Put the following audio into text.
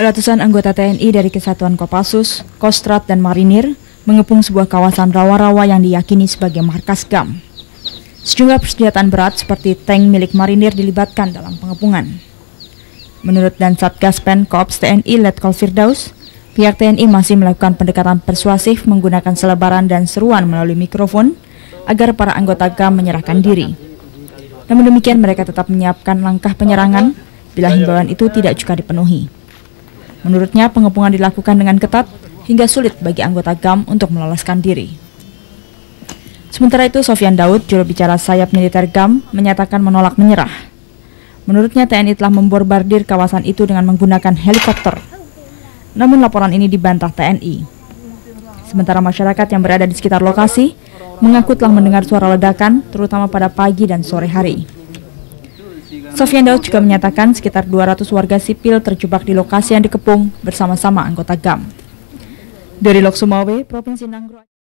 Ratusan anggota TNI dari Kesatuan Kopassus, Kostrad, dan Marinir mengepung sebuah kawasan rawa-rawa yang diyakini sebagai markas GAM. Sejumlah persenjataan berat seperti tank milik Marinir dilibatkan dalam pengepungan. Menurut Dansatgas Pen Korps TNI Letkol Firdaus, pihak TNI masih melakukan pendekatan persuasif menggunakan selebaran dan seruan melalui mikrofon agar para anggota GAM menyerahkan diri. Namun demikian mereka tetap menyiapkan langkah penyerangan bila himbauan itu tidak juga dipenuhi. Menurutnya, pengepungan dilakukan dengan ketat hingga sulit bagi anggota GAM untuk meloloskan diri. Sementara itu, Sofyan Daud, juru bicara sayap militer GAM, menyatakan menolak menyerah. Menurutnya, TNI telah memborbardir kawasan itu dengan menggunakan helikopter. Namun laporan ini dibantah TNI. Sementara masyarakat yang berada di sekitar lokasi mengaku telah mendengar suara ledakan, terutama pada pagi dan sore hari. Sofyan Daud juga menyatakan sekitar 200 warga sipil terjebak di lokasi yang dikepung bersama-sama anggota GAM. Dari Lok Sumawe, Provinsi Nanggroe.